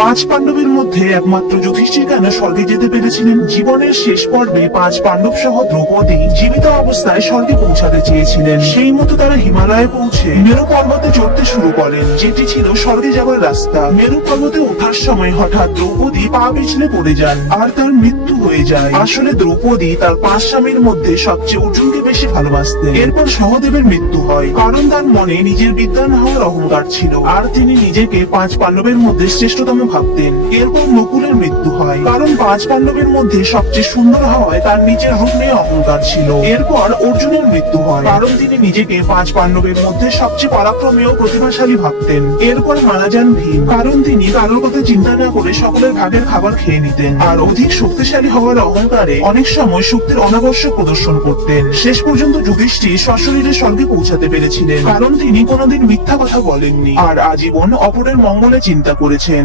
পাঁচ পাণ্ডবের মধ্যে একমাত্র যুধিষ্ঠির কেন স্বর্গে যেতে পেরেছিলেন? জীবনের শেষ পর্বে পাঁচ পাণ্ডব সহ দ্রৌপদী জীবিত অবস্থায় স্বর্গে পৌঁছাতে চেয়েছিলেন। সেই মতো তারা হিমালয়ে পৌঁছে মেরু পর্বতে চড়তে শুরু করেন, যেটি ছিল স্বর্গে যাওয়ার রাস্তা। মেরু পর্বতে ওঠার সময় হঠাৎ দ্রৌপদী পা পিছলে পড়ে যান আর তার মৃত্যু হয়ে যায়। আসলে দ্রৌপদী তার পাঁচ স্বামীর মধ্যে সবচেয়ে অর্জুনকে বেশি ভালোবাসতেন। এরপর সহদেবের মৃত্যু হয়, কারণ তার মনে নিজের বিদ্বান হওয়ার অহংকার ছিল আর তিনি নিজেকে পাঁচ পাণ্ডবের মধ্যে শ্রেষ্ঠতম ভাবতেন। এরপর নকুলের মৃত্যু হয়, কারণ পাঁচ পাণ্ডবের মধ্যে সবচেয়ে সুন্দর হওয়ায় তার নিজের রূপ নিয়ে অহংকার ছিল। এরপর অর্জুনের মৃত্যু হয়, কারণ তিনি নিজেকে পাঁচ পাণ্ডবের মধ্যে সবচেয়ে পরাক্রমী ও প্রতিভাশালী ভাবতেন। এরপর মারা যান ভীম, কারণ তিনি কারোর কথা চিন্তা না করে সকলের ভাগের খাবার খেয়ে নিতেন আর অধিক শক্তিশালী হওয়ার অহংকারে অনেক সময় শক্তির অনাবশ্যক প্রদর্শন করতেন। শেষ পর্যন্ত যুধিষ্ঠির সশরীরে স্বর্গে পৌঁছাতে পেরেছিলেন, কারণ তিনি কোনোদিন মিথ্যা কথা বলেননি আর আজীবন অপরের মঙ্গলে চিন্তা করেছেন।